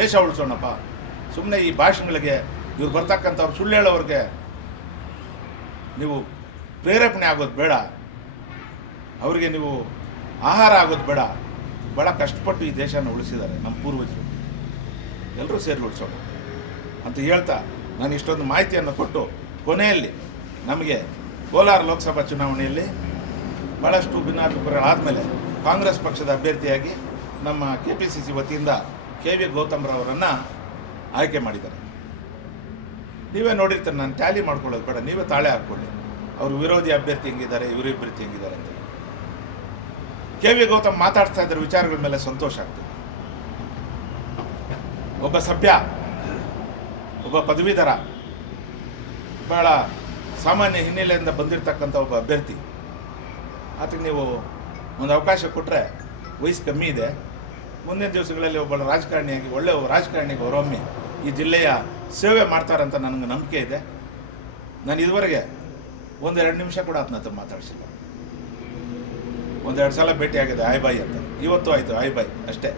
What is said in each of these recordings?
ದೇಶ ಉಳಿಸೋಣಪ್ಪ. ಸುಮ್ಮನೆ ಈ ಭಾಷಣಗಳಿಗೆ ಇವ್ರು ಬರ್ತಕ್ಕಂಥವ್ರು ಸುಳ್ಳು ಹೇಳೋರಿಗೆ ನೀವು ಪ್ರೇರೇಪಣೆ ಆಗೋದು ಬೇಡ. ಅವರಿಗೆ ನೀವು ಆಹಾರ ಆಗೋದು ಬೇಡ. ಭಾಳ ಕಷ್ಟಪಟ್ಟು ಈ ದೇಶನ ಉಳಿಸಿದ್ದಾರೆ ನಮ್ಮ ಪೂರ್ವಜರು. ಎಲ್ಲರೂ ಸೇರಿ ಉಳಿಸೋಣ ಅಂತ ಹೇಳ್ತಾ ನಾನು ಇಷ್ಟೊಂದು ಮಾಹಿತಿಯನ್ನು ಕೊಟ್ಟು ಕೊನೆಯಲ್ಲಿ ನಮಗೆ ಕೋಲಾರ ಲೋಕಸಭಾ ಚುನಾವಣೆಯಲ್ಲಿ ಭಾಳಷ್ಟು ಭಿನ್ನಾಭಿಪ್ರಾಯಗಳಾದಮೇಲೆ ಕಾಂಗ್ರೆಸ್ ಪಕ್ಷದ ಅಭ್ಯರ್ಥಿಯಾಗಿ ನಮ್ಮ ಕೆ ಪಿ ಸಿ ಸಿ ವತಿಯಿಂದ ಕೆ ವಿ ಗೌತಮ್ರವರನ್ನು ಆಯ್ಕೆ ಮಾಡಿದ್ದಾರೆ. ನೀವೇ ನೋಡಿರ್ತಾರೆ, ನಾನು ಟ್ಯಾಲಿ ಮಾಡ್ಕೊಳ್ಳೋದು ಬೇಡ, ನೀವೇ ತಾಳೆ ಹಾಕ್ಕೊಳ್ಳಿ. ಅವರು ವಿರೋಧಿ ಅಭ್ಯರ್ಥಿ ಹೆಂಗಿದ್ದಾರೆ ಇವರು ಅಭ್ಯರ್ಥಿ ಹೆಂಗಿದ್ದಾರೆ ಅಂತ. ಕೆ ವಿ ಗೌತಮ್ ಮಾತಾಡ್ತಾ ಇದ್ದಾರೆ ವಿಚಾರಗಳ ಮೇಲೆ ಸಂತೋಷ ಆಗ್ತದೆ. ಒಬ್ಬ ಸಭ್ಯ, ಒಬ್ಬ ಪದವೀಧರ, ಬಹಳ ಸಾಮಾನ್ಯ ಹಿನ್ನೆಲೆಯಿಂದ ಬಂದಿರತಕ್ಕಂಥ ಒಬ್ಬ ಅಭ್ಯರ್ಥಿ. ಆತಗೆ ನೀವು ಒಂದು ಅವಕಾಶ ಕೊಟ್ಟರೆ ವಯಸ್ಸು ಕಮ್ಮಿ ಇದೆ. ಮುಂದಿನ ದಿವಸಗಳಲ್ಲಿ ಒಬ್ಬ ರಾಜಕಾರಣಿಯಾಗಿ, ಒಳ್ಳೆಯ ರಾಜಕಾರಣಿಗೆ ಹೊರೊಮ್ಮೆ ಈ ಜಿಲ್ಲೆಯ ಸೇವೆ ಮಾಡ್ತಾರಂತ ನನಗೆ ನಂಬಿಕೆ ಇದೆ. ನಾನು ಇದುವರೆಗೆ ಒಂದೆರಡು ನಿಮಿಷ ಕೂಡ ಆತನ ಹತ್ರ ಮಾತಾಡಿಸಿಲ್ಲ. ಒಂದೆರಡು ಸಲ ಭೇಟಿಯಾಗಿದೆ ಆಯ್ ಬಾಯ್ ಅಂತ. ಇವತ್ತು ಆಯಿತು ಆಯ್ ಬಾಯ್ ಅಷ್ಟೇ.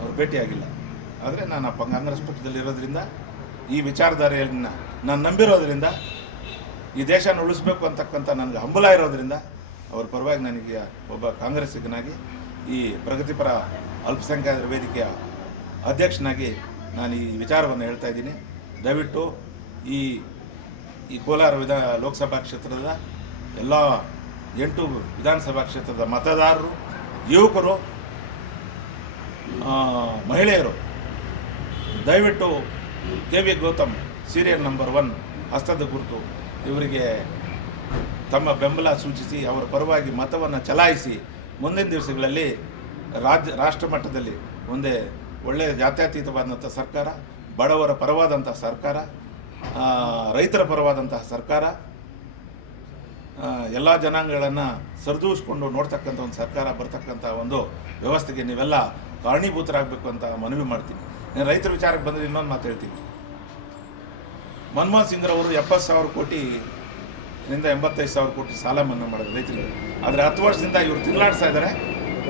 ಅವ್ರು ಭೇಟಿಯಾಗಿಲ್ಲ ಆದರೆ ನಾನು ಆ ಕಾಂಗ್ರೆಸ್ ಪಕ್ಷದಲ್ಲಿರೋದ್ರಿಂದ ಈ ವಿಚಾರಧಾರೆಯನ್ನು ನಾನು ನಂಬಿರೋದ್ರಿಂದ, ಈ ದೇಶನ ಉಳಿಸ್ಬೇಕು ಅಂತಕ್ಕಂಥ ನನಗೆ ಹಂಬಲ ಇರೋದ್ರಿಂದ, ಅವ್ರ ಪರವಾಗಿ ನನಗೆ ಒಬ್ಬ ಕಾಂಗ್ರೆಸ್ಸಿಗನಾಗಿ ಈ ಪ್ರಗತಿಪರ ಅಲ್ಪಸಂಖ್ಯಾತರ ವೇದಿಕೆಯ ಅಧ್ಯಕ್ಷನಾಗಿ ನಾನು ಈ ವಿಚಾರವನ್ನು ಹೇಳ್ತಾ ಇದ್ದೀನಿ. ದಯವಿಟ್ಟು ಈ ಈ ಕೋಲಾರ ವಿಧಾ ಲೋಕಸಭಾ ಕ್ಷೇತ್ರದ ಎಲ್ಲ ಎಂಟು ವಿಧಾನಸಭಾ ಕ್ಷೇತ್ರದ ಮತದಾರರು, ಯುವಕರು ಮಹಿಳೆಯರು, ದಯವಿಟ್ಟು K V Gautam serial number one ಹಸ್ತದ ಗುರುತು ಇವರಿಗೆ ತಮ್ಮ ಬೆಂಬಲ ಸೂಚಿಸಿ, ಅವರ ಪರವಾಗಿ ಮತವನ್ನು ಚಲಾಯಿಸಿ ಮುಂದಿನ ದಿವಸಗಳಲ್ಲಿ ರಾಜ್ಯ, ರಾಷ್ಟ್ರ ಮಟ್ಟದಲ್ಲಿ ಒಂದೇ ಒಳ್ಳೆಯ ಜಾತ್ಯತೀತವಾದಂಥ ಸರ್ಕಾರ, ಬಡವರ ಪರವಾದಂಥ ಸರ್ಕಾರ ರೈತರ ಪರವಾದಂತಹ ಸರ್ಕಾರ ಎಲ್ಲ ಜನಾಂಗಗಳನ್ನು ಸರಿದೂಸ್ಕೊಂಡು ನೋಡ್ತಕ್ಕಂಥ ಒಂದು ಸರ್ಕಾರ ಬರ್ತಕ್ಕಂಥ ಒಂದು ವ್ಯವಸ್ಥೆಗೆ ನೀವೆಲ್ಲ ಕಾರಣೀಭೂತರಾಗಬೇಕು ಅಂತ ಮನವಿ ಮಾಡ್ತೀನಿ. ನಾನು ರೈತರ ವಿಚಾರಕ್ಕೆ ಬಂದರೆ ಇನ್ನೊಂದು ಮಾತು ಹೇಳ್ತೀನಿ. ಮನಮೋಹನ್ ಸಿಂಗ್ರವರು ಎಪ್ಪತ್ತು ಸಾವಿರ ಕೋಟಿ ಇಂದ ಎಂಬತ್ತೈದು ಸಾವಿರ ಕೋಟಿ ಸಾಲ ಮನ್ನಾ ಮಾಡಿದ್ರು ರೈತರಿಗೆ. ಆದರೆ ಹತ್ತು ವರ್ಷದಿಂದ ಇವರು ತಿರುಗಾಡ್ತಾ ಇದ್ದಾರೆ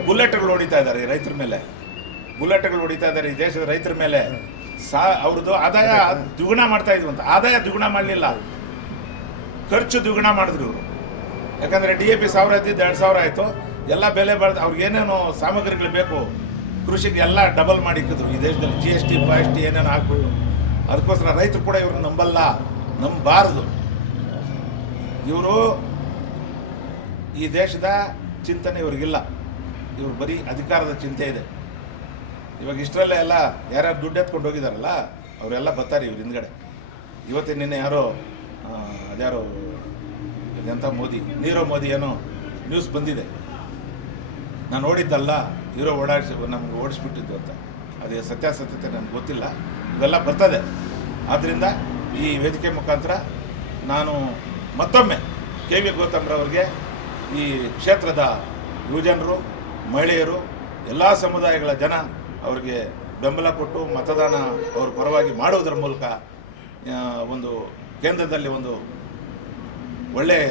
ಬುಲೆಟ್ಗಳು ಹೊಡಿತಾ ಇದ್ದಾರೆ ಈ ರೈತರ ಮೇಲೆ. ಬುಲೆಟ್ಗಳು ಹೊಡಿತಾ ಇದ್ದಾರೆ ಈ ದೇಶದ ರೈತರ ಮೇಲೆ. ಸಾ, ಅವ್ರದ್ದು ಆದಾಯ ದ್ವಿಗುಣ ಮಾಡ್ತಾ ಇದ್ರು ಅಂತ. ಆದಾಯ ದ್ವಿಗುಣ ಮಾಡಲಿಲ್ಲ. ಖರ್ಚು ದ್ವಿಗುಣ ಮಾಡಿದ್ರು ಇವರು. ಯಾಕಂದರೆ ಡಿ ಎ ಪಿ ಸಾವಿರ ಇದ್ದಿದ್ದು ಎರಡು ಸಾವಿರ ಆಯಿತು. ಎಲ್ಲ ಬೆಲೆ ಬೆಳೆದು, ಅವ್ರಿಗೆ ಏನೇನು ಸಾಮಗ್ರಿಗಳು ಬೇಕು, ಕೃಷಿಗೆ ಎಲ್ಲ ಡಬಲ್ ಮಾಡಿ ಇಕ್ಕಿದ್ರು. ಈ ದೇಶದಲ್ಲಿ G S T P S T ಏನೇನು ಹಾಕ್ಬಿಟ್ಟು ಅದಕ್ಕೋಸ್ಕರ ರೈತರು ಕೂಡ ಇವ್ರನ್ನ ನಂಬಲ್ಲ, ನಂಬಬಾರದು. ಇವರು ಈ ದೇಶದ ಚಿಂತನೆ ಇವ್ರಿಗಿಲ್ಲ. ಇವ್ರು ಬರೀ ಅಧಿಕಾರದ ಚಿಂತೆ ಇದೆ. ಇವಾಗ ಇಷ್ಟರಲ್ಲೇ ಎಲ್ಲ ಯಾರ್ಯಾರು ದುಡ್ಡು ಎತ್ಕೊಂಡು ಹೋಗಿದಾರಲ್ಲ, ಅವರೆಲ್ಲ ಬರ್ತಾರೆ ಇವ್ರ ಹಿಂದ್ಗಡೆ. ಇವತ್ತಿನ ನಿನ್ನೆ ಯಾರೋ ಅದ್ಯಾರೋ ಎಂಥ ಮೋದಿ, ನೀರವ್ ಮೋದಿ ಏನೋ ನ್ಯೂಸ್ ಬಂದಿದೆ. ನಾನು ನೋಡಿದ್ದಲ್ಲ, ಹೀರೋ ಓಡಾಡಿಸಿ, ನಮ್ಗೆ ಓಡಿಸ್ಬಿಟ್ಟಿದ್ದು ಅಂತ. ಅದೇ ಸತ್ಯಾಸತ್ಯತೆ ನನಗೆ ಗೊತ್ತಿಲ್ಲ. ಇವೆಲ್ಲ ಬರ್ತದೆ. ಆದ್ದರಿಂದ ಈ ವೇದಿಕೆ ಮುಖಾಂತರ ನಾನು ಮತ್ತೊಮ್ಮೆ ಕೆ ವಿ ಗೌತಮ್ರವ್ರಿಗೆ ಈ ಕ್ಷೇತ್ರದ ಯುವಜನರು, ಮಹಿಳೆಯರು, ಎಲ್ಲ ಸಮುದಾಯಗಳ ಜನ ಅವರಿಗೆ ಬೆಂಬಲ ಕೊಟ್ಟು ಮತದಾನ ಅವ್ರ ಪರವಾಗಿ ಮಾಡುವುದರ ಮೂಲಕ ಒಂದು ಕೇಂದ್ರದಲ್ಲಿ ಒಂದು ಒಳ್ಳೆಯ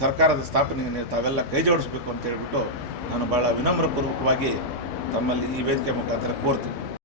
ಸರ್ಕಾರದ ಸ್ಥಾಪನೆಯನ್ನು ತಾವೆಲ್ಲ ಕೈ ಜೋಡಿಸ್ಬೇಕು ಅಂತ ಹೇಳಿಬಿಟ್ಟು ನಾನು ಭಾಳ ವಿನಮ್ರಪೂರ್ವಕವಾಗಿ ತಮ್ಮಲ್ಲಿ ಈ ವೇದಿಕೆ ಮುಖಾಂತರ ಕೋರ್ತೀನಿ.